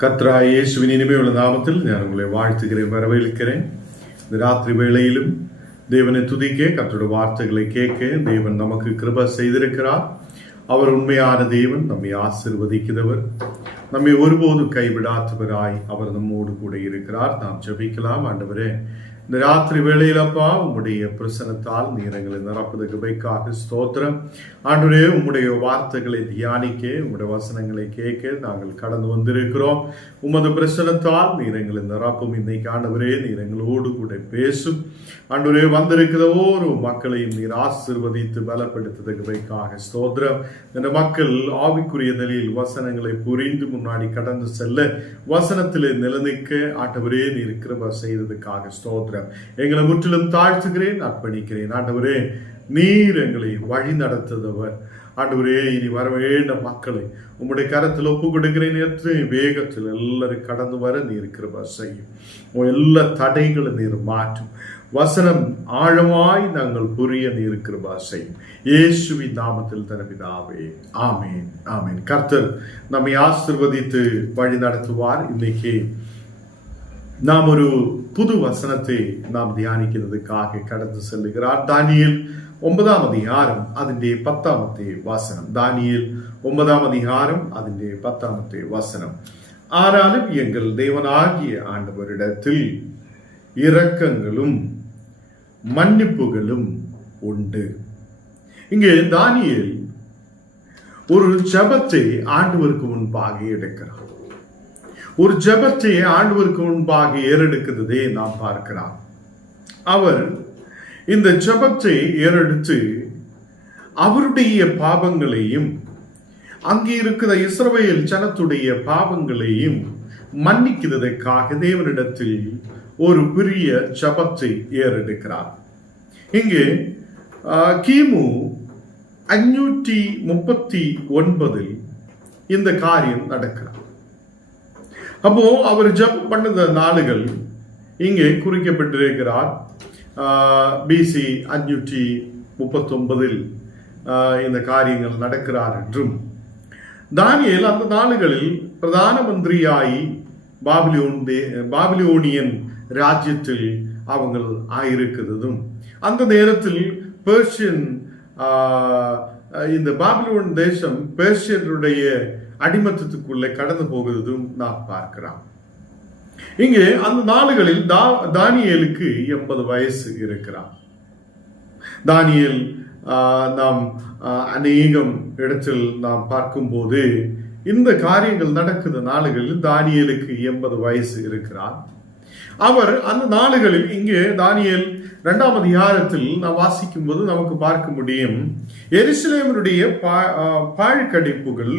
கத்ரா இயேசுவின் இனிமையுள்ள நாமத்தில் நான் உங்களை வாழ்த்துகிறேன் வரவேற்கிறேன். இந்த ராத்திரி வேளையிலும் தேவனை துதிக்க கத்தோட வார்த்தைகளை கேட்க தேவன் நமக்கு கிருப செய்திருக்கிறார். அவர் உண்மையான தேவன் நம்மை ஆசிர்வதிக்கிறவர். நம்மை ஒருபோதும் கைவிடாதவராய் அவர் நம்மோடு கூட இருக்கிறார். நாம் ஜபிக்கலாம் ஆண்டவரே. இந்த ராத்திரி வேளையிலப்பா உம்முடைய பிரசனத்தால் நீரங்களை நிரப்புது ஸ்தோத்திரம். ஆண்டவரே உம்முடைய வார்த்தைகளை தியானிக்க உம்முடைய வசனங்களை கேட்க நாங்கள் கடந்து வந்திருக்கிறோம். உமது பிரசனத்தால் நீரங்களை நிரப்பும். இன்னைக்கு ஆண்டவரே நீரங்களோடு கூட பேசும். ஆண்டவரே வந்திருக்கிற ஒரு மக்களையும் நீர் ஆசிர்வதித்து பலப்படுத்துது பைக்காக ஸ்தோத்திரம். இந்த மக்கள் ஆவிக்குரிய நிலையில் வசனங்களை புரிந்து முன்னாடி கடந்து செல்ல வசனத்திலே நிலநிற்க ஆண்டவரே நீர் கிருப செய்ததுக்காக ஸ்தோத்திரம். எங்களை முற்றிலும் தாழ்த்துகிறேன் அர்ப்பணிக்கிறேன். ஆண்டவரே நீர் எங்களை வழி நடத்துதவர். ஆண்டவரே இனி வர வேண்ட மக்களை உம்முடைய கரத்தில் ஒப்பு கொடுக்கிறேன் எத்தனை வேகத்தில் எல்லாரும் கடந்து வர நீர் கிருப செய்யும். உன் எல்லா தடைகளும் நீர் மாற்றும். வசனம் ஆழமாய் நாங்கள் புரிய நீர் கிருபா செய்யும். இயேசுவின் நாமத்தில் தரவிதாவே ஆமேன் ஆமேன். கர்த்தர் நம்மை ஆசிர்வதித்து வழி நடத்துவார். இன்னைக்கு நாம் ஒரு புது வசனத்தை நாம் தியானிக்கிறதுக்காக கடந்து செல்லுகிறார் தானியல் ഒമ്പതാം അധികാരം അതിന്റെ പത്താമത്തെ വസനം ദാനിയേൽ ഒമ്പതാം അധികാരം അതിന്റെ പത്താമത്തെ വസനം ആരാലും എങ്കിൽ ദേവനാകിയ ആണ്ടവരിടത്തിൽ ഇറക്കങ്ങളും மன்னிப்புகளும் உண்டு இங்கே தானியேல் ஒரு ஜபத்தை ஆண்டவருக்கு முன்பாக எடுக்கிறார் ஒரு ஜபத்தை ஆண்டவருக்கு முன்பாக ஏறெடுக்கிறதே நாம் பார்க்கிறோம். அவர் இந்த ஜபத்தை ஏறெடுத்து அவருடைய பாவங்களையும் அங்கே இருக்கிற இஸ்ரவேல் ஜனத்துடைய பாவங்களையும் மன்னிக்கிறதுக்காக தேவனிடத்தில் ஒரு பெரிய ஜபத்தை ஏறெடுக்கிறார். இங்கே கிமு அஞ்சூற்றி முப்பத்தி ஒன்பதில் இந்த காரியம் நடக்கிறார் அப்போ அவர் ஜப் பண்ணத நாளுகள் இங்கே குறிக்கப்பட்டிருக்கிறார் பிசி அஞ்சூற்றி முப்பத்தொன்பதில் இந்த காரியங்கள் நடக்கிறார் என்றும். தானியல் அந்த நாடுகளில் பிரதான மந்திரியாய் பாபிலியோன் பாபிலியோனியன் ராஜ்யத்தில் அவங்கள் ஆயிருக்கிறதும். அந்த நேரத்தில் பெர்ஷியன் இந்த பாபிலோன் தேசம் பெர்ஷியனுடைய அடிமத்தத்துக்குள்ளே கடந்து போகிறதும் நாம் பார்க்கிறோம். இங்கே அந்த நாடுகளில் தா தானியலுக்கு எண்பது வயசு இருக்கிறார். தானியல் நாம் அநேகம் இடத்தில் நாம் பார்க்கும்போது இந்த காரியங்கள் நடக்குது. நாடுகளில் தானியலுக்கு எண்பது வயசு இருக்கிறார். அவர் அந்த நாடுகளில் இங்கே தானியல் இரண்டாம் அதிகாரத்தில் நாம் வாசிக்கும் போது நமக்கு பார்க்க முடியும். எருசலேமனுடைய பாழ்கடிப்புகள்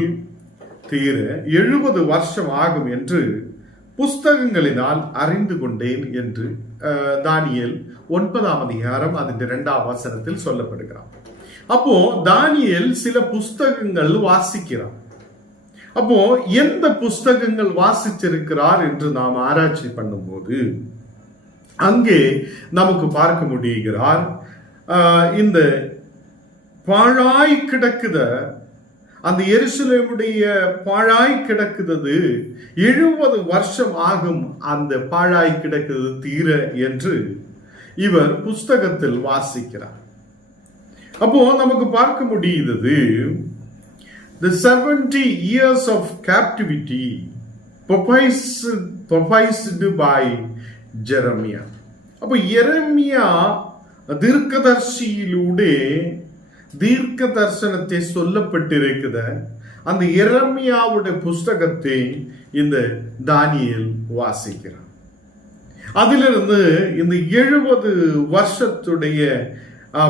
தீர எழுபது வருஷம் ஆகும் என்று புஸ்தகங்களினால் அறிந்து கொண்டேன் என்று தானியல் ஒன்பதாம் அதிகாரம் அதன் இரண்டாம் வசனத்தில் சொல்லப்படுகிறான். அப்போ தானியல் சில புஸ்தகங்கள் வாசிக்கிறான். அப்போ எந்த புஸ்தகங்கள் வாசிச்சிருக்கிறார் என்று நாம் ஆராய்ச்சி பண்ணும்போது அங்கே நமக்கு பார்க்க முடிகிறார் இந்த பாழாய் கிடக்குத அந்த எருசலேமுடைய பாழாய் கிடக்குது எழுபது வருஷம் ஆகும் அந்த பாழாய் கிடக்குது தீர என்று இவர் புஸ்தகத்தில் வாசிக்கிறார். அப்போ நமக்கு பார்க்க முடியுது the seventy years of captivity prophesied by Jeremiah அப்போ எரமியா தீர்க்கதர்சியிலூடே தீர்க்க தரிசனத்தை சொல்லப்பட்டிருக்கிற அந்த இரமியாவுடைய புஸ்தகத்தை இந்த தானியல் வாசிக்கிறார் அதிலிருந்து இந்த எழுபது வருஷத்துடைய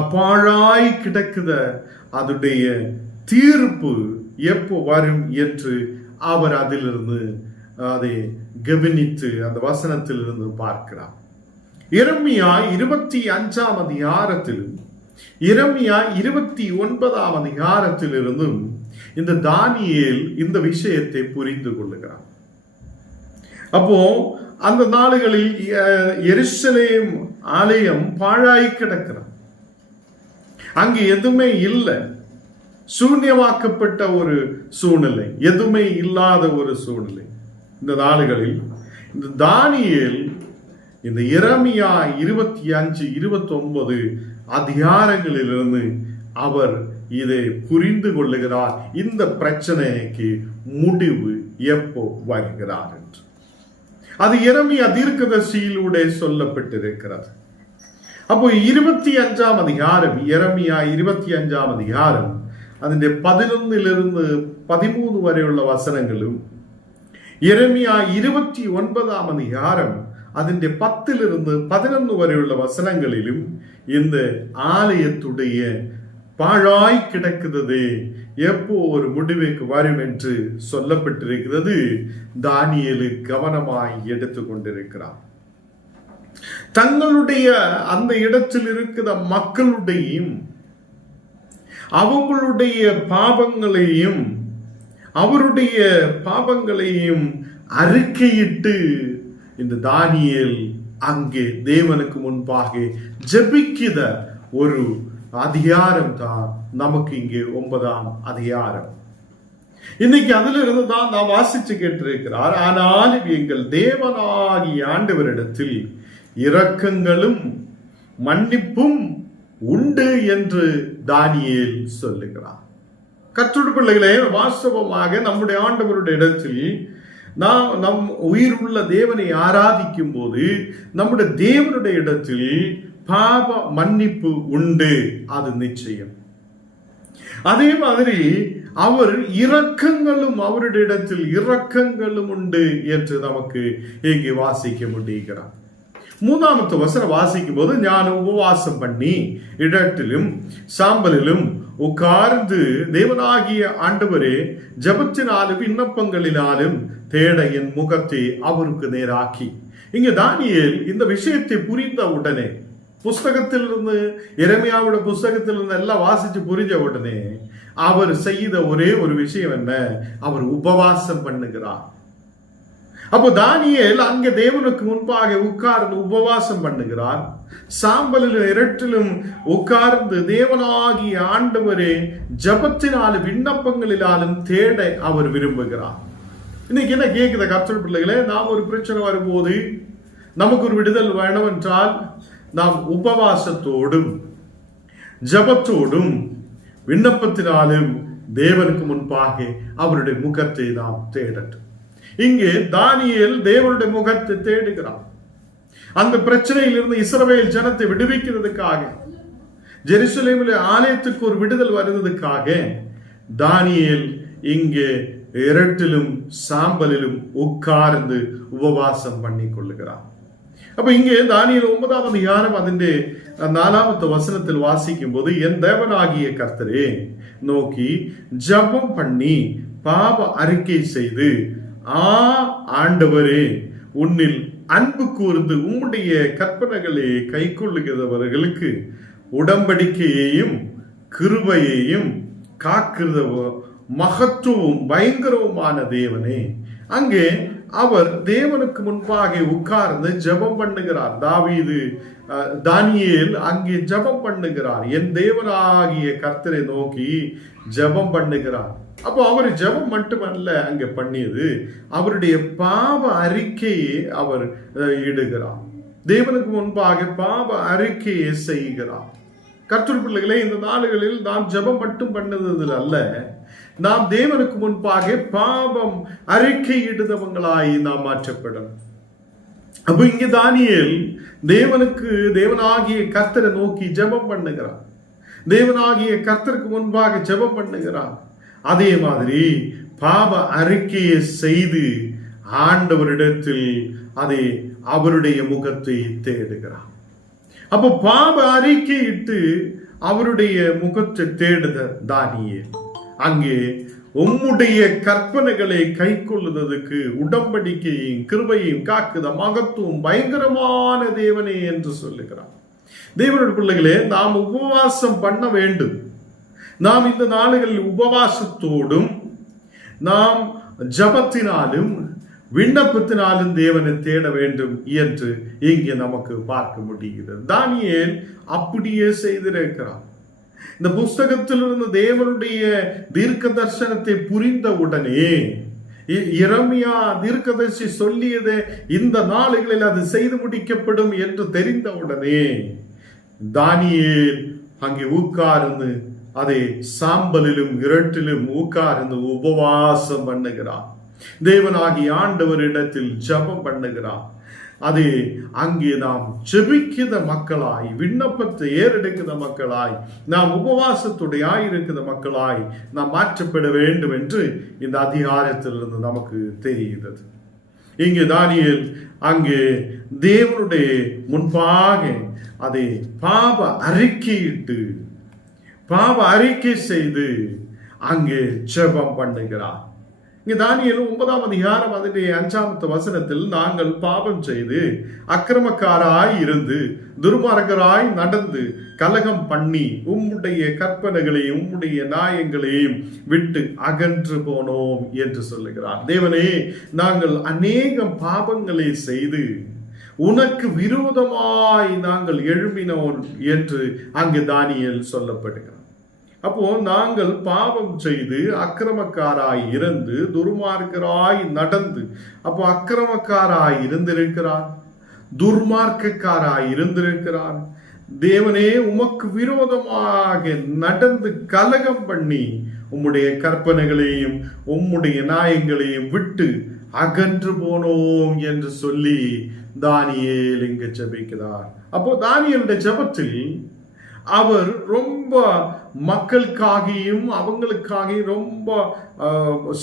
பாழாய் கிடக்குத அதுடைய தீர்ப்பு எப்போ வரும் என்று அவர் அதிலிருந்து அதை கவனித்து அந்த வசனத்திலிருந்து பார்க்கிறார். இரமியா இருபத்தி அஞ்சாம் அதிகாரத்திலும் இரமியா இருபத்தி ஒன்பதாம் அதிகாரத்திலிருந்தும் இந்த தானியேல் இந்த விஷயத்தை புரிந்து கொள்ளுகிறான் அப்போ அந்த நாடுகளில் எருசலேம் ஆலயம் பாழாய் கிடக்கிறான் அங்கு எதுவுமே இல்லை. சூன்யமாக்கப்பட்ட ஒரு சூழ்நிலை எதுவுமே இல்லாத ஒரு சூழ்நிலை. இந்த நாடுகளில் இந்த தானியேல் இந்த இரமியா இருபத்தி அஞ்சு இருபத்தி ஒன்பது அதிகாரங்களிலிருந்து அவர் இதை புரிந்து கொள்ளுகிறார். இந்த பிரச்சனைக்கு முடிவு எப்போ வருகிறார் என்று. அது இறமைய தீர்க்கதர்சியிலூடே சொல்லப்பட்டிருக்கிறது. அப்போ இருபத்தி அஞ்சாம் அதிகாரம் இறமையா இருபத்தி அஞ்சாம் அதிகாரம் അതിൻ്റെ പതിനൊന്നിലിരുന്ന് പതിമൂന്ന് വരെയുള്ള വസനങ്ങളും യരമിയ ഇരുപത്തി ഒൻപതാം അധികാരം അതിന്റെ പത്തിലിരുന്ന് പതിനൊന്ന് വരെയുള്ള വസനങ്ങളിലും இந்த ஆலயத்துடைய பாழாய் கிடக்கிறது எப்போ ஒரு முடிவுக்கு வரும் என்று சொல்லப்பட்டிருக்கிறது தானியலு கவனமாய் எடுத்துக்கொண்டிருக்கிறார் தங்களுடைய அந்த இடத்தில் இருக்கிற மக்களுடையும் அவங்களுடைய பாவங்களையும் அவருடைய பாவங்களையும் அறிக்கையிட்டு இந்த தானியேல் அங்கே தேவனுக்கு முன்பாக ஜெபிக்கிற ஒரு அதிகாரம் தான் நமக்கு இங்கே ஒன்பதாம் அதிகாரம். இன்னைக்கு அதுல இருந்து தான் நாம் வாசிச்சு கேட்டிருக்கிறார். ஆனாலும் எங்கள் தேவனாகிய ஆண்டவரிடத்தில் இரக்கங்களும் மன்னிப்பும் உண்டு என்று தானியேல் சொல்லுகிறார். கற்றுடு பிள்ளைகளே வாஸ்தவமாக நம்முடைய ஆண்டவருடைய இடத்தில் நாம் நம் உயிர் உள்ள தேவனை ஆராதிக்கும் போது நம்முடைய தேவனுடைய இடத்தில் பாப மன்னிப்பு உண்டு. அது நிச்சயம். அதே மாதிரி அவர் இரக்கங்களும் அவருடைய இடத்தில் இரக்கங்களும் உண்டு என்று நமக்கு இங்கே வாசிக்க முடிகிறார் மூணாமத்து வசனம் வாசிக்கும் போது ஞான உபவாசம் பண்ணி இடத்திலும் சாம்பலிலும் உட்கார்ந்து தேவனாகிய ஆண்டவரே ஜபத்தினாலும் விண்ணப்பங்களினாலும் தேட என் முகத்தை அவருக்கு நேராக்கி. இங்க தானியல் இந்த விஷயத்தை புரிந்த உடனே புஸ்தகத்திலிருந்து இறமையாவோட புஸ்தகத்திலிருந்து எல்லாம் வாசிச்சு புரிஞ்ச உடனே அவர் செய்த ஒரே ஒரு விஷயம் என்ன? அவர் உபவாசம் பண்ணுகிறார். அப்போ தானியல் அங்கே தேவனுக்கு முன்பாக உட்கார்ந்து உபவாசம் பண்ணுகிறார். சாம்பலிலும் இரட்டிலும் உட்கார்ந்து தேவனாகிய ஆண்டவரே ஜபத்தினாலும் விண்ணப்பங்களினாலும் தேட அவர் விரும்புகிறார். இன்னைக்கு என்ன கேட்குத கற்றல் பிள்ளைகளே? நாம் ஒரு பிரச்சனை வரும்போது நமக்கு ஒரு விடுதல் வேணும் என்றால் நாம் உபவாசத்தோடும் ஜபத்தோடும் விண்ணப்பத்தினாலும் தேவனுக்கு முன்பாக அவருடைய முகத்தை நாம் தேடட்டும். இங்கே தானியல் தேவனுடைய முகத்தை தேடுகிறான் அந்த பிரச்சனையிலிருந்து இஸ்ரவேல் ஜனத்தை விடுவிக்கிறதுக்காக ஜெருசலேமில் ஆலயத்துக்கு ஒரு விடுதல் வருவதற்காக தானியல் இங்கே இரட்டிலும் சாம்பலிலும் உட்கார்ந்து உபவாசம் பண்ணி கொள்ளுகிறான் അപ്പൊ ഇങ്ങ് ദാനിയിൽ ഒമ്പതാം അധികാരം അതിന്റെ നാലാമത്തെ വസനത്തിൽ വാസിക്കുമ്പോൾ എൻ ദേവനാകിയ കർത്തരെ നോക്കി ജപം പണി പാപ அறிக்கை செய்து ஆ ஆண்டவரே உன்னில் அன்பு கூர்ந்து உம்முடைய கற்பனைகளை கை கொள்ளுகிறவர்களுக்கு உடம்படிக்கையையும் கிருபையையும் காக்கிறத மகத்துவம் பயங்கரவுமான தேவனே. அங்கே அவர் தேவனுக்கு முன்பாக உட்கார்ந்து ஜெபம் பண்ணுகிறார். தாவீது தானியேல் அங்கே ஜெபம் பண்ணுகிறார். என் தேவனாகிய கர்த்தரை நோக்கி ஜெபம் பண்ணுகிறார். அப்போ அவர் ஜெபம் மட்டுமல்ல அங்கே பண்ணியது. அவருடைய பாவ அறிக்கையை அவர் இடுகிறார். தேவனுக்கு முன்பாக பாவ அறிக்கையை செய்கிறார். கற்றுள் பிள்ளைகளே இந்த நாடுகளில் நாம் ஜெபம் மட்டும் பண்ணதில் அல்ல. நாம் தேவனுக்கு முன்பாக பாவம் அறிக்கையிடுதவங்களாய் நாம் மாற்றப்படணும். அப்போ இங்கே தானியல் தேவனுக்கு தேவனாகிய கர்த்தரை நோக்கி ஜெபம் பண்ணுகிறான் தேவனாகிய கர்த்தருக்கு முன்பாக ஜெபம் பண்ணுகிறான் அதே மாதிரி பாவ அறிக்கையை செய்து ஆண்டவரிடத்தில் அதை அவருடைய முகத்தை தேடுகிறான் அப்போ பாவ அறிக்கையிட்டு அவருடைய முகத்தை தேடுத தானியே அங்கே உம்முடைய கற்பனைகளை கை கொள்ளுதற்கு உடம்படிக்கையும் கிருபையும் காக்குத மகத்துவம் பயங்கரமான தேவனே என்று சொல்லுகிறார். தேவனுடைய பிள்ளைகளே நாம் உபவாசம் பண்ண வேண்டும். நாம் இந்த நாடுகளில் உபவாசத்தோடும் நாம் ஜபத்தினாலும் விண்ணப்பத்தினாலும் தேவனை தேட வேண்டும் என்று இங்கே நமக்கு பார்க்க முடிகிறது. தானியல் அப்படியே செய்திருக்கிறான் இந்த புஸ்தகத்திலிருந்து தேவனுடைய தீர்க்க தரிசனத்தை புரிந்த உடனே இ- இரமியா தீர்க்கதர்சி சொல்லியது இந்த நாளுகளில் அது செய்து முடிக்கப்படும் என்று தெரிந்தவுடனே தானியேல் அங்கே உட்கார்ந்து அதை சாம்பலிலும் இரட்டிலும் உட்கார்ந்து உபவாசம் பண்ணுகிறான். தேவனாகி ஆண்டவரிடத்தில் ஜெபம் பண்ணுகிறான். அது அங்கே நாம் ஜெபிக்கிற மக்களாய் விண்ணப்பத்தை ஏறெடுக்கிற மக்களாய் நாம் உபவாசத்துடையாய் இருக்கிற மக்களாய் நாம் மாற்றப்பட வேண்டும் என்று இந்த அதிகாரத்திலிருந்து நமக்கு தெரிகிறது. இங்கே தானியல் அங்கே தேவனுடைய முன்பாக அதை பாப அறிக்கையிட்டு பாவ அறிக்கை செய்து அங்கே ஜெபம் பண்ணுகிறார். இங்கே தானியல் ஒன்பதாம் அதிகாரம் அதனுடைய அஞ்சாமத்து வசனத்தில் நாங்கள் பாபம் செய்து அக்கிரமக்காராய் இருந்து துர்மார்கராய் நடந்து கலகம் பண்ணி உம்முடைய கற்பனைகளையும் உம்முடைய நியாயங்களையும் விட்டு அகன்று போனோம் என்று சொல்லுகிறார். தேவனே நாங்கள் அநேகம் பாபங்களை செய்து உனக்கு விரோதமாய் நாங்கள் எழும்பினோம் என்று அங்கு தானியல் சொல்லப்படுகிறார். அப்போ நாங்கள் பாவம் செய்து அக்கிரமக்காராய் இருந்து துர்மார்க்கராய் நடந்து அப்போ அக்கிரமக்காராய் இருந்திருக்கிறார் துர்மார்க்கக்காராய் இருந்திருக்கிறார். தேவனே உமக்கு விரோதமாக நடந்து கலகம் பண்ணி உம்முடைய கற்பனைகளையும் உம்முடைய நியாயங்களையும் விட்டு அகன்று போனோம் என்று சொல்லி தானியேல் இங்கு ஜபிக்கிறார். அப்போ தானியலுடைய ஜெபத்தில் அவர் ரொம்ப மக்களுக்காகியும் அவங்களுக்காகியும் ரொம்ப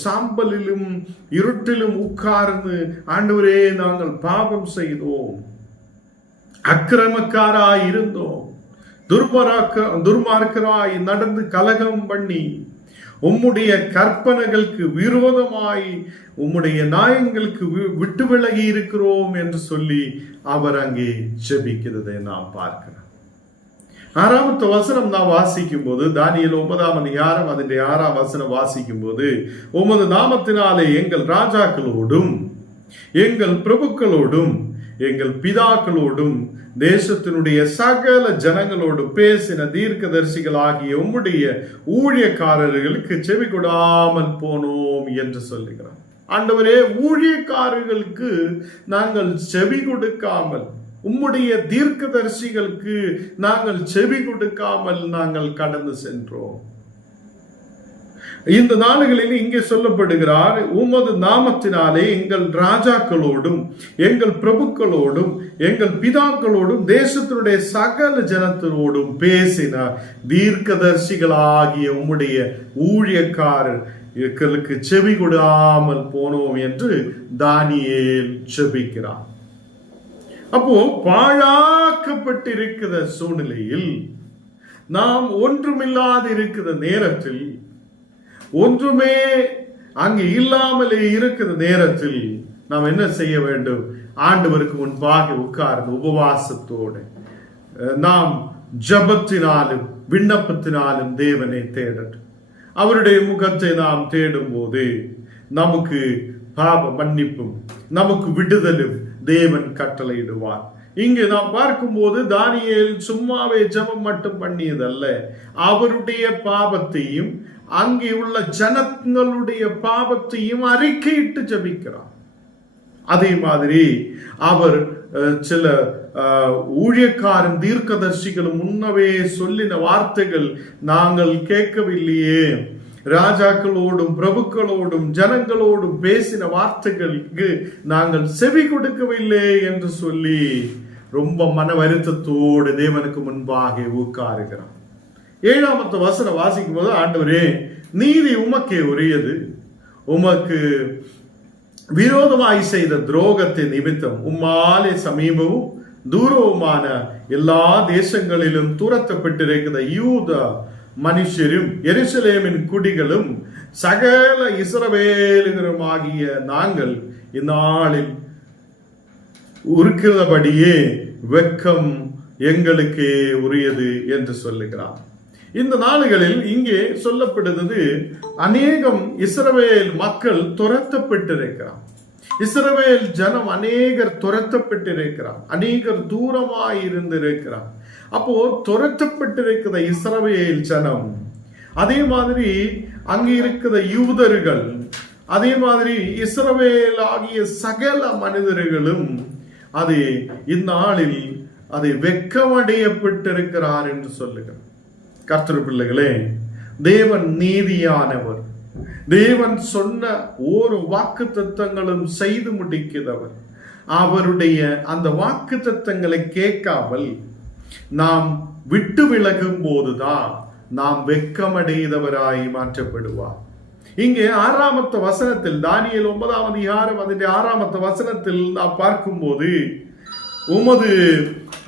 சாம்பலிலும் இருட்டிலும் உட்கார்ந்து ஆண்டவரே நாங்கள் பாபம் செய்தோம். அக்கிரமக்காராய் இருந்தோம். துர்மராக்க துர்மார்க்கராய் நடந்து கலகம் பண்ணி உம்முடைய கற்பனைகளுக்கு விரோதமாய் உம்முடைய நியாயங்களுக்கு வி- விட்டு விலகி இருக்கிறோம் என்று சொல்லி அவர் அங்கே ஜெபிக்கிறதை நாம் பார்க்கிறோம். ஆறாமத்து வசனம் நான் வாசிக்கும் போது தானியல் ஒன்பதாம் அதிகாரம் அதனுடைய ஆறாம் வசனம் வாசிக்கும் போது உமது நாமத்தினாலே எங்கள் ராஜாக்களோடும் எங்கள் பிரபுக்களோடும் எங்கள் பிதாக்களோடும் தேசத்தினுடைய சகல ஜனங்களோடு பேசின தீர்க்கதரிசிகளாகிய உம்முடைய ஊழியக்காரர்களுக்கு செவி கொடாமல் போனோம் என்று சொல்லுகிறார் ஆண்டவரே ஊழியக்காரர்களுக்கு நாங்கள் செவி கொடுக்காமல் உம்முடைய தீர்க்கதரிசிகளுக்கு நாங்கள் செவி கொடுக்காமல் நாங்கள் கடந்து சென்றோம். இந்த நாடுகளில் இங்கே சொல்லப்படுகிறார் உமது நாமத்தினாலே எங்கள் ராஜாக்களோடும் எங்கள் பிரபுக்களோடும் எங்கள் பிதாக்களோடும் தேசத்தினுடைய சகல ஜனத்தினோடும் பேசின தீர்க்கதரிசிகளாகிய உம்முடைய ஊழியக்காரர்களுக்கு செவி கொடாமல் போனோம் என்று தானியேல் செபிக்கிறார் அப்போ பாழாக்கப்பட்டிருக்கிற சூழ்நிலையில் நாம் ஒன்றுமில்லாது இருக்கிற நேரத்தில் ஒன்றுமே அங்கு இல்லாமலே இருக்கிற நேரத்தில் நாம் என்ன செய்ய வேண்டும்? ஆண்டவருக்கு முன்பாக உட்கார்ந்து உபவாசத்தோடு நாம் ஜபத்தினாலும் விண்ணப்பத்தினாலும் தேவனை தேடட்டும். அவருடைய முகத்தை நாம் தேடும் போது நமக்கு பாப மன்னிப்பும் நமக்கு விடுதலும் தேவன் கட்டளையிடுவார். இங்கு நாம் பார்க்கும்போது தானியல் சும்மாவே ஜெபம் மட்டும் பண்ணியதல்ல. அவருடைய பாவத்தையும் அங்கே உள்ள ஜனங்களுடைய பாவத்தையும் அறிக்கையிட்டு ஜபிக்கிறார். அதே மாதிரி அவர் அஹ், சில ஊழியக்காரன் தீர்க்கதர்சிகளும் முன்னவே சொல்லின வார்த்தைகள் நாங்கள் கேட்கவில்லையே. ராஜாக்களோடும் பிரபுக்களோடும் ஜனங்களோடும் பேசின வார்த்தைகளுக்கு நாங்கள் செவி கொடுக்கவில்லை என்று சொல்லி ரொம்ப மன வருத்தத்தோடு தேவனுக்கு முன்பாக ஊக்காருகிறான் ஏழாமத்து வசனம் வாசிக்கும் போது ஆண்டவரே நீதி உமக்கே உரியது. உமக்கு விரோதமாய் செய்த துரோகத்தின் நிமித்தம் உம்மாலே சமீபமும் தூரவுமான எல்லா தேசங்களிலும் துரத்தப்பட்டிருக்கிற யூத மனுஷரும் எருசலேமின் குடிகளும் சகல இஸ்ரவேலுகருமாகிய நாங்கள் இந்நாளில் இருக்கிறபடியே வெக்கம் எங்களுக்கு உரியது என்று சொல்லுகிறார். இந்த நாடுகளில் இங்கே சொல்லப்படுகிறது அநேகம் இஸ்ரவேல் மக்கள் துரத்தப்பட்டிருக்கிறார். இஸ்ரவேல் ஜனம் அநேகர் துரத்தப்பட்டிருக்கிறார். அநேகர் தூரமாய் இருந்திருக்கிறார். அப்போ துரத்தப்பட்டிருக்கிற இஸ்ரவேல் ஜனம் அதே மாதிரி அங்கே இருக்கிற யூதர்கள் அதே மாதிரி இஸ்ரவேல் ஆகிய சகல மனிதர்களும் அது இந்நாளில் அதை வெக்கமடையப்பட்டிருக்கிறார் என்று சொல்லுகிறார். கர்த்தர் பிள்ளைகளே தேவன் நீதியானவர். தேவன் சொன்ன ஒரு வாக்கு தத்தங்களும் செய்து முடிக்கிறவர். அவருடைய அந்த வாக்கு தத்தங்களை கேட்காமல் நாம் விட்டு விலகும் போதுதான் நாம் வெக்கமடைந்தவராய் மாற்றப்படுவார். இங்கே ஆறாமத்த வசனத்தில் தானியல் ஒன்பதாம் அதிகாரம் அதிന്റെ ஆறாமத்த வசனத்தில் நாம் பார்க்கும்போது உமது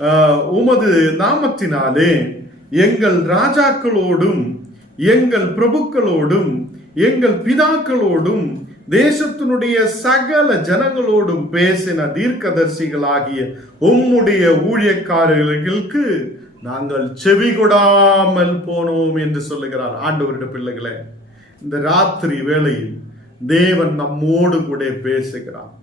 ஆஹ், உமது நாமத்தினாலே எங்கள் ராஜாக்களோடும் எங்கள் பிரபுக்களோடும் எங்கள் பிதாக்களோடும் தேசத்தினுடைய சகல ஜனங்களோடும் பேசின தீர்க்கதரிசிகளாகிய உம்முடைய ஊழியக்காரர்களுக்கு நாங்கள் செவி கொடாமல் போனோம் என்று சொல்லுகிறார் ஆண்டவருடைய பிள்ளைகளே. இந்த ராத்திரி வேளையில் தேவன் நம்மோடு கூட பேசுகிறார்.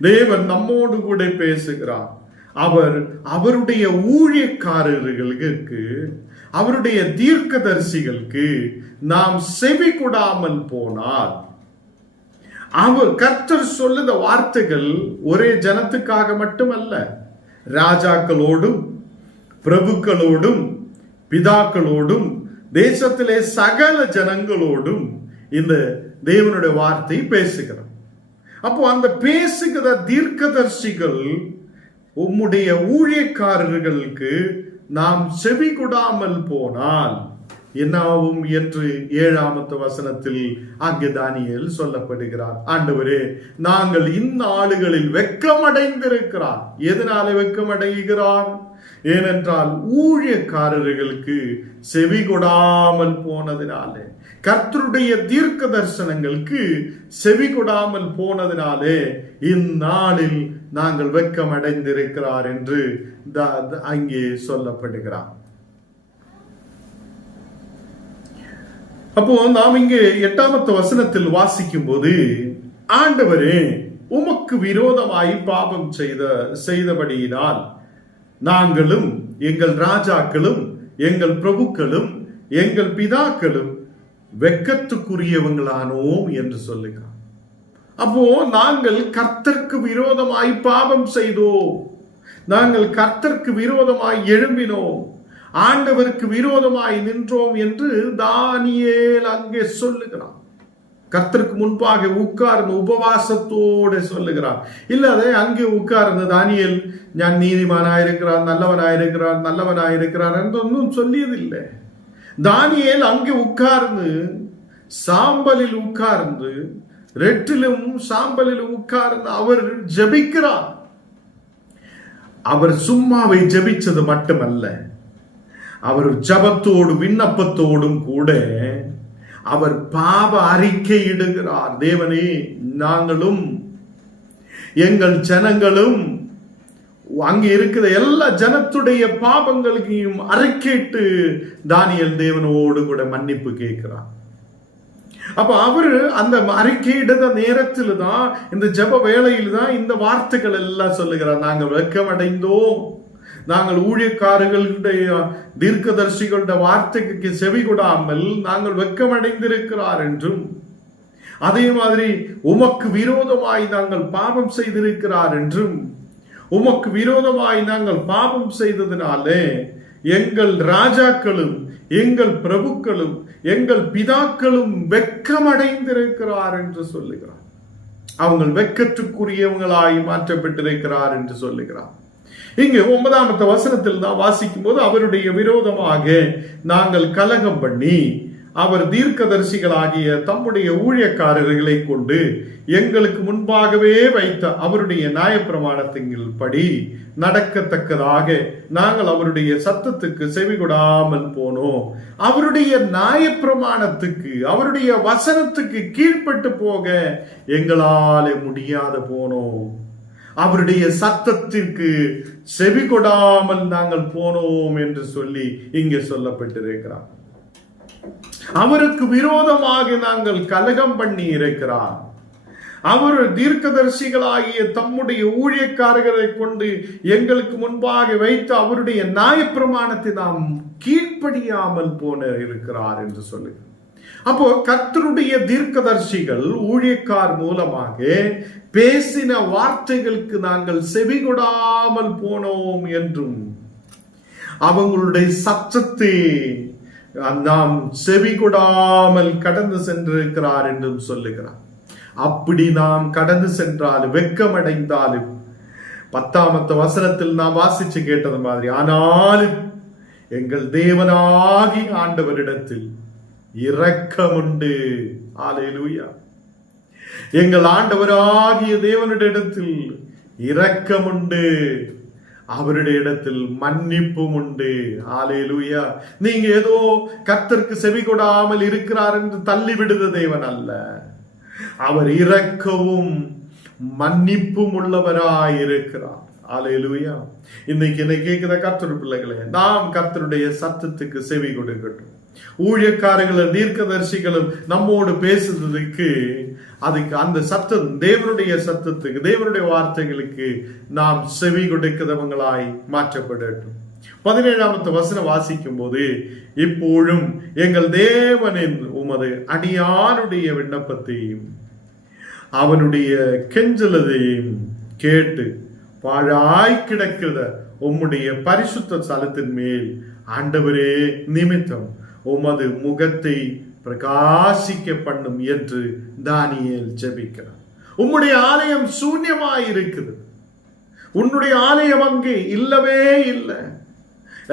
தேவன் நம்மோடு கூட பேசுகிறார். அவர் அவருடைய ஊழியக்காரர்களுக்கு அவருடைய தீர்க்கதரிசிகளுக்கு நாம் செவி கொடாமல் போனால் அவர் கர்த்தர் சொல்லுத வார்த்தைகள் ஒரே ஜனத்துக்காக மட்டுமல்ல. ராஜாக்களோடும் பிரபுக்களோடும் பிதாக்களோடும் தேசத்திலே சகல ஜனங்களோடும் இந்த தேவனுடைய வார்த்தை பேசுகிறோம் அப்போ அந்த பேசுகிற தீர்க்கதர்சிகள் உம்முடைய ஊழியக்காரர்களுக்கு நாம் செவி கொடாமல் போனால் என்னாவும் என்று ஏழாமத்து வசனத்தில் அங்கு தானியல் சொல்லப்படுகிறார். ஆண்டவரே நாங்கள் இந்நாளுகளில் வெக்கமடைந்திருக்கிறார். எதனால வெக்கமடைகிறார்? ஏனென்றால் ஊழியக்காரர்களுக்கு செவி கொடாமல் போனதினாலே கர்த்தருடைய தீர்க்க தரிசனங்களுக்கு செவி கொடாமல் போனதினாலே இந்நாளில் நாங்கள் வெக்கமடைந்திருக்கிறார் என்று த- த- அங்கே சொல்லப்படுகிறார். அப்போ நாம் இங்கே எட்டாமத்து வசனத்தில் வாசிக்கும் போது ஆண்டவரே உமக்கு விரோதமாய் பாபம் செய்த செய்தபடியினால் நாங்களும் எங்கள் ராஜாக்களும் எங்கள் பிரபுக்களும் எங்கள் பிதாக்களும் வெக்கத்துக்குரியவங்களானோம் என்று சொல்லுகிறார். அப்போ நாங்கள் கர்த்தர்க்கு விரோதமாய் பாவம் செய்தோம். நாங்கள் கர்த்தர்க்கு விரோதமாய் எழும்பினோம். ஆண்டவருக்கு விரோதமாய் நின்றோம் என்று தானியேல் அங்கே சொல்லுகிறான். கர்த்தருக்கு முன்பாக உட்கார்ந்து உபவாசத்தோடு சொல்லுகிறார். இல்லாத அங்கே உட்கார்ந்து தானியல் ஞான் நீதிமானாயிருக்கிறான் நல்லவனாயிருக்கிறான் நல்லவனாயிருக்கிறான் என்று ஒன்றும் சொல்லியதில்லை. தானியல் அங்கே உட்கார்ந்து சாம்பலில் உட்கார்ந்து ரெட்டிலும் சாம்பலில் உட்கார்ந்து அவர் ஜபிக்கிறார். அவர் சும்மாவை ஜபிச்சது மட்டுமல்ல. அவர் ஜபத்தோடும் விண்ணப்பத்தோடும் கூட அவர் பாவ அறிக்கையிடுகிறார் தேவனே நாங்களும் எங்கள் ஜனங்களும் அங்கே இருக்கிற எல்லா ஜனத்துடைய பாவங்களையும் அறிக்கையிட்டு தானியல் தேவனோடு கூட மன்னிப்பு கேட்கிறார். அப்ப அவரு அந்த அறிக்கையிடுற நேரத்தில் தான் இந்த ஜெப வேளையில் தான் இந்த வார்த்தைகள் எல்லாம் சொல்லுகிறார். நாங்கள் வெக்கமடைந்தோம் நாங்கள் ஊழியக்காரர்களுடைய தீர்க்கதர்சிகளுடைய வார்த்தைக்கு செவி கொடாமல் நாங்கள் வெட்கமடைந்திருக்கிறார் என்றும் அதே மாதிரி உமக்கு விரோதமாய் நாங்கள் பாபம் செய்திருக்கிறார் என்றும் உமக்கு விரோதமாய் நாங்கள் பாபம் செய்ததினாலே எங்கள் ராஜாக்களும் எங்கள் பிரபுக்களும் எங்கள் பிதாக்களும் வெக்கமடைந்திருக்கிறார் என்று சொல்லுகிறார். அவங்க வெக்கத்துக்குரியவங்களாய் மாற்றப்பட்டிருக்கிறார் என்று சொல்லுகிறார். இங்கு ஒன்பதாமத்த வசனத்தில் தான் வாசிக்கும் போது அவருடைய விரோதமாக நாங்கள் கலகம் பண்ணி அவர் தீர்க்கதரிசிகளாகிய தம்முடைய ஊழியக்காரர்களை கொண்டு எங்களுக்கு முன்பாகவே வைத்த அவருடைய நியாயப்பிரமாணத்தின் படி நடக்கத்தக்கதாக நாங்கள் அவருடைய சத்தத்துக்கு செவி கொடாமல் போனோம். அவருடைய நியாயப்பிரமாணத்துக்கு அவருடைய வசனத்துக்கு கீழ்ப்பட்டு போக எங்களாலே முடியாத போனோம். அவருடைய சத்தத்திற்கு செவி கொடாமல் நாங்கள் போனோம் என்று சொல்லி இங்கே சொல்லப்பட்டிருக்கிறார். அவருக்கு விரோதமாக நாங்கள் கலகம் பண்ணி இருக்கிறார். அவர் தீர்க்கதர்சிகளாகிய தம்முடைய ஊழியக்காரர்களை கொண்டு எங்களுக்கு முன்பாக வைத்து அவருடைய நியாயப்பிரமாணத்தை நாம் கீழ்ப்படியாமல் போன இருக்கிறார் என்று சொல்லுகிறார் அப்போ கர்த்தருடைய தீர்க்கதர்சிகள் ஊழியக்கார் மூலமாக பேசின வார்த்தைகளுக்கு நாங்கள் செவிகொடாமல் போனோம் என்றும் அவங்களுடைய சத்தத்தை நாம் செவிகொடாமல் கடந்து சென்றிருக்கிறார் என்றும் சொல்லுகிறார். அப்படி நாம் கடந்து சென்றாலும் வெக்கமடைந்தாலும் பத்தாமத்த வசனத்தில் நாம் வாசிச்சு கேட்டது மாதிரி ஆனாலும் எங்கள் தேவனாகி ஆண்டவரிடத்தில் இரக்கமுண்டு. ஆலையிலூயா எங்கள் ஆண்டவராகிய தேவனிடத்தில் இரக்கமுண்டு. அவருடைய இடத்தில் மன்னிப்பும் உண்டு ஆலேலூயா நீங்க ஏதோ கத்தருக்கு செவி கொடாமல் இருக்கிறார் என்று தள்ளிவிடுத தேவன் அல்ல. அவர் இறக்கவும் மன்னிப்பும் உள்ளவராய் இருக்கிறார். ஆலேலூயா இன்னைக்கு என்னை கேட்கிற கர்த்தர் பிள்ளைகளே நாம் கர்த்தருடைய சத்தத்துக்கு செவி கொடுக்கட்டும். ஊழியக்காரர்களும் தீர்க்கதரிசிகளும் நம்மோடு பேசுறதுக்கு அதுக்கு அந்த சத்தம் தேவனுடைய சத்தத்துக்கு தேவனுடைய வார்த்தைகளுக்கு நாம் செவி கொடுக்கிறவங்களாய் மாற்றப்படட்டும். பதினேழாமத்து வசனம் வாசிக்கும் போது இப்போழும் எங்கள் தேவனின் உமது அடியானுடைய விண்ணப்பத்தையும் அவனுடைய கெஞ்சலதையும் கேட்டு பாழாய் கிடக்கிற உம்முடைய பரிசுத்த ஸ்தலத்தின் மேல் ஆண்டவரே நிமித்தம் உமது முகத்தை பிரகாசிக்க பண்ணும் என்று தானியல் ஜபிக்கிறார் உம்முடைய ஆலயம் சூன்யமாய் இருக்குது உன்னுடைய ஆலயம் அங்கே இல்லவே இல்லை.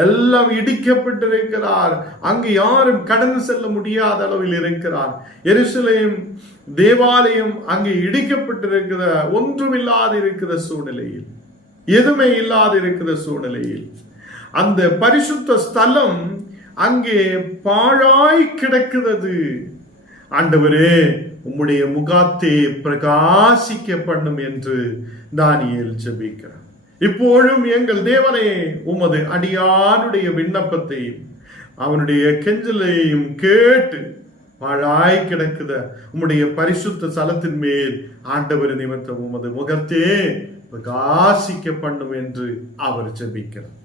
எல்லாம் இடிக்கப்பட்டிருக்கிறார். அங்கு யாரும் கடந்து செல்ல முடியாத அளவில் இருக்கிறார். எருசலேம் தேவாலயம் அங்கே இடிக்கப்பட்டிருக்கிற ஒன்றுமில்லாது இருக்கிற சூழ்நிலையில் எதுவுமே இல்லாது இருக்கிற சூழ்நிலையில் அந்த பரிசுத்த ஸ்தலம் அங்கே பாழாய் கிடக்கிறது. ஆண்டவரே உம்முடைய முகாத்தே பிரகாசிக்க பண்ணும் என்று தானியல் ஜபிக்கிறார். இப்பொழுதும் எங்கள் தேவனே உமது அடியானுடைய விண்ணப்பத்தையும் அவனுடைய கெஞ்சலையும் கேட்டு பாழாய் கிடக்குத உம்முடைய பரிசுத்த சலத்தின் மேல் ஆண்டவர் நிமித்தம் உமது முகத்தே பிரகாசிக்க பண்ணும் என்று அவர் ஜபிக்கிறார்.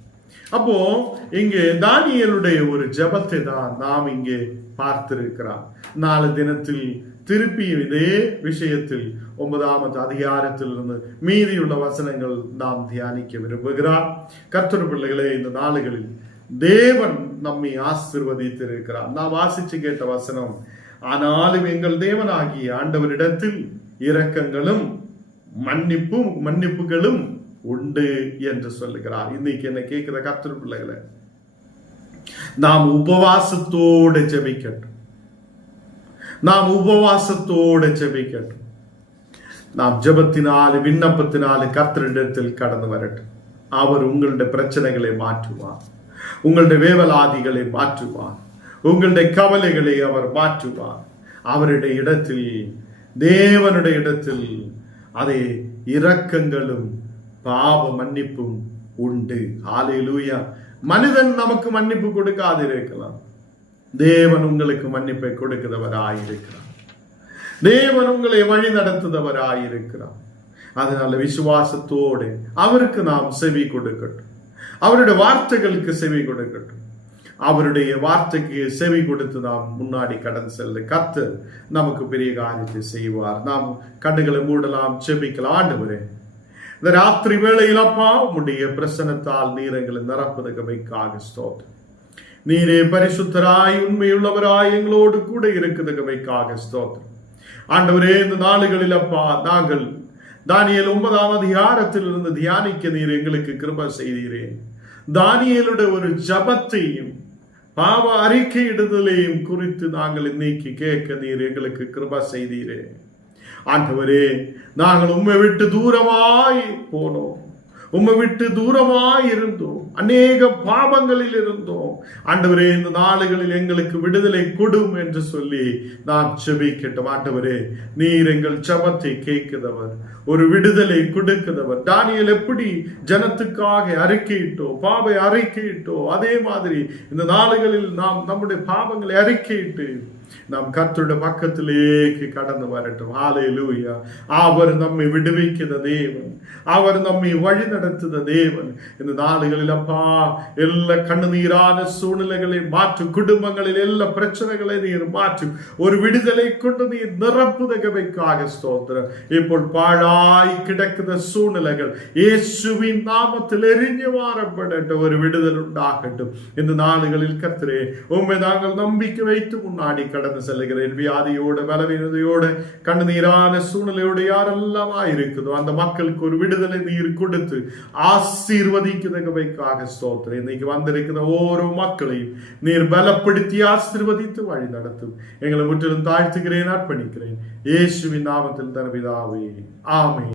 அப்போ இங்கே தானியலுடைய ஒரு ஜெபத்தை தான் நாம் இங்கே பார்த்திருக்கிறார் நாலு தினத்தில் திருப்பி இதே விஷயத்தில் ஒன்பதாம் அதிகாரத்தில் இருந்து மீதியுள்ள வசனங்கள் நாம் தியானிக்க விரும்புகிறார் கர்த்தர் பிள்ளைகளே இந்த நாளுகளில் தேவன் நம்மை ஆசிர்வதித்திருக்கிறார். நாம் வாசிச்சு கேட்ட வசனம் ஆனாலும் எங்கள் தேவனாகிய ஆண்டவரிடத்தில் இரக்கங்களும் மன்னிப்பும் மன்னிப்புகளும் உண்டு என்று சொல்லுகிறார். இன்னைக்கு என்ன கேட்கிற கத்திர பிள்ளைகளை நாம் உபவாசத்தோடு ஜெபிக்கட்டும். நாம் உபவாசத்தோடு ஜெபிக்கட்டும். நாம் ஜபத்தினால் விண்ணப்பத்தினால் கர்த்தரிடத்தில் கடந்து வரட்டும். அவர் உங்களுடைய பிரச்சனைகளை மாற்றுவார். உங்களுடைய வேவலாதிகளை மாற்றுவார். உங்களுடைய கவலைகளை அவர் மாற்றுவார். அவருடைய இடத்தில் தேவனுடைய இடத்தில் அதை இரக்கங்களும் பாவ மன்னிப்பும் உண்டு. ஆலையிலூயா மனிதன் நமக்கு மன்னிப்பு கொடுக்காது இருக்கலாம் தேவன் உங்களுக்கு மன்னிப்பை கொடுக்கிறவராயிருக்கிறார். தேவன் உங்களை வழி நடத்துதவராயிருக்கிறார். அதனால விசுவாசத்தோடு அவருக்கு நாம் செவி கொடுக்கட்டும். அவருடைய வார்த்தைகளுக்கு செவி கொடுக்கட்டும். அவருடைய வார்த்தைக்கு செவி கொடுத்து நாம் முன்னாடி கடந்து செல்ல கத்து நமக்கு பெரிய காரியத்தை செய்வார். நாம் கண்ணுகளை மூடலாம் செபிக்கலாம். வரேன் இந்த ராத்திரி வேளையில் அப்பா உம்முடைய பிரசனத்தால் நீர் நீரங்களை நிரப்புதகமைக்காக ஸ்தோத்திரம். நீரே பரிசுத்தராய் உண்மையுள்ளவராய் எங்களோடு கூட இருக்குதகமைக்காக ஸ்தோத்திரம். ஆண்டவரே இந்த நாளுகளில் அப்பா நாங்கள் தானியல் ஒன்பதாம் அதிகாரத்தில் இருந்து தியானிக்க நீர் எங்களுக்கு கிருப செய்தீரேன் தானியலுடைய ஒரு ஜபத்தையும் பாவ அறிக்கையிடுதலையும் குறித்து நாங்கள் இன்னைக்கு கேட்க நீர் எங்களுக்கு கிருபா செய்தீரேன் ஆண்டவரே நாங்கள் உம்மை விட்டு தூரமாய் போனோம். உம்மை விட்டு தூரமாய் இருந்தோம். அநேக பாவங்களில் இருந்தோம். ஆண்டவரே இந்த நாளுகளில் எங்களுக்கு விடுதலை கொடும் என்று சொல்லி நாம் செபிக்கட்டும். ஆண்டவரே நீர் எங்கள் ஜபத்தை கேட்கிறவர். ஒரு விடுதலை கொடுக்கிறவர். தானியல் எப்படி ஜனத்துக்காக அறிக்கையிட்டோ பாவை அறிக்கையிட்டோ அதே மாதிரி இந்த நாடுகளில் நாம் நம்முடைய பாவங்களை அறிக்கையிட்டு நாம் கர்த்தருடைய பக்கத்திலேக்கு கடந்து வரட்டும். ஆலே லூயா அவர் நம்மை விடுவிக்கிற தேவன். அவர் நம்மை வழி நடத்துகிற தேவன். இந்த நாடுகளில் அப்பா எல்லா கண்ணுநீரான சூழ்நிலைகளை மாற்றும் குடும்பங்களில் எல்லா பிரச்சனைகளை நீர் மாற்றும் ஒரு விடுதலை கொண்டு நீர் நிரப்புதகவைக்காக ஸ்தோத்திரம். இப்போ பாழா ஆய் கிடக்குத சூழ்நிலைகள். இயேசுவின் நாமத்தில் எரிஞ்சு மாறப்படட்டும் ஒரு விடுதல் உண்டாகட்டும். இந்த நாடுகளில் கத்திரே உண்மை நாங்கள் நம்பிக்கை வைத்து முன்னாடி கடந்து செல்கிறேன் வியாதியோடு பலவீனதையோடு கண்ணீரான சூழ்நிலையோடு யாரெல்லாம் இருக்குதோ அந்த மக்களுக்கு ஒரு விடுதலை நீர் கொடுத்து ஆசீர்வதிக்கிறதவைக்காக ஸ்தோத்திரம். இன்னைக்கு வந்திருக்கிற ஓரோ மக்களையும் நீர் பலப்படுத்தி ஆசீர்வதித்து வழி நடத்தும். எங்களை முற்றிலும் தாழ்த்துகிறேன் அர்ப்பணிக்கிறேன். இயேசுவின் நாமத்தில் தனவிதாவே ஆ ஆமென்